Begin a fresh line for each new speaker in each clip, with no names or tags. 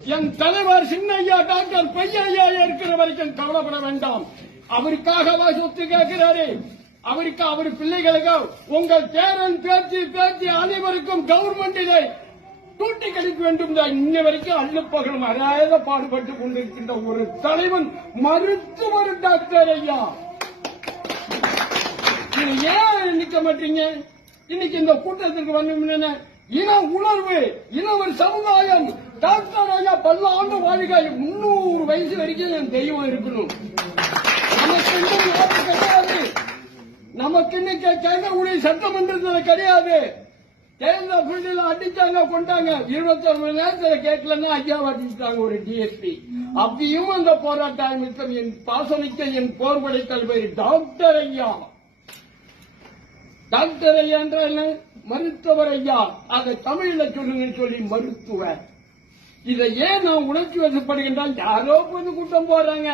என் தலைவர் சின்னையா டாக்டர் பையையா இருக்கிற வரைக்கும் கவலைப்பட வேண்டாம். அவருக்காகவா சொத்து கேட்கிறாரு. அவருக்கு அவர் பிள்ளைகளுக்கு உங்கள் பேரன் பேச்சு பேச்சு அனைவருக்கும் கவர்மெண்ட் இதை தூட்டி கழிக்க வேண்டும். இன்ன வரைக்கும் அள்ளுப்பகலும் அதாய பாடுபட்டு கொண்டிருக்கின்ற ஒரு தலைவன் மருத்துவர் டாக்டர் ஐயா. நீங்க ஏன் நிக்க மாட்டீங்க? இன்னைக்கு இந்த கூட்டத்திற்கு வந்து இன உணர்வு இன ஒரு சமுதாயம் டாக்டர் ஐயா பல்ல ஆண்டு வாழ்க்கை முன்னூறு வயசு வரைக்கும் என் தெய்வம் இருக்கணும். நமக்கு கிடையாது. நமக்கு இன்னைக்கு கேட்கக்கூடிய சட்டமன்றத்தில் கிடையாது. தேர்தல் புள்ளியில் அடிச்சாங்க கொண்டாங்க. இருபத்தி மணி நேரத்துல கேட்கலன்னா ஐயா அடிச்சுட்டாங்க ஒரு டிஎஸ்பி அப்பயும் அந்த போராட்டம் மித்தம் என் பாசமிக்க என் போர்படை தலைவர் டாக்டர் ஐயா. டாக்டர் ஐயா என்றால் மருத்துவர் ஐயா. அதை தமிழில் சொல்லுங்க சொல்லி மருத்துவர். இதை ஏன் நான் உணர்ச்சி வசப்படுகின்றால் யாரோ பொது கூட்டம் போறாங்க.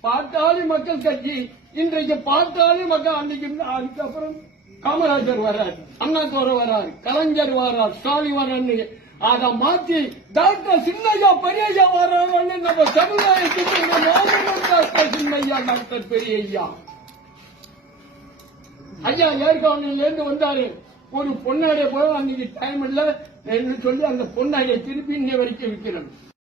பார்த்தாலே மக்கள் கட்சி இன்றைக்கு பார்த்தாலே மக்கள் அன்றைக்கு அதுக்கப்புறம் காமராஜர் வர்றார் அண்ணாதுரை வர்றார் கலைஞர் வர்றார் ஸ்டாலின் வர்றாரு அதை மாத்தி டாக்டர் சின்னையா பெரியய்யா வர்றாரு நம்ம சமுதாயத்துக்கு டாக்டர் சின்னையா டாக்டர் பெரியய்யா. ஐயா ஏற்காடுல இருந்து வந்தாரு. ஒரு பொன்னாடைய போல அன்னைக்கு டைம் இல்ல என்று சொல்லி அந்த பொன்னாடைய திருப்பி இன்னை வரைக்கும் விற்கிறோம்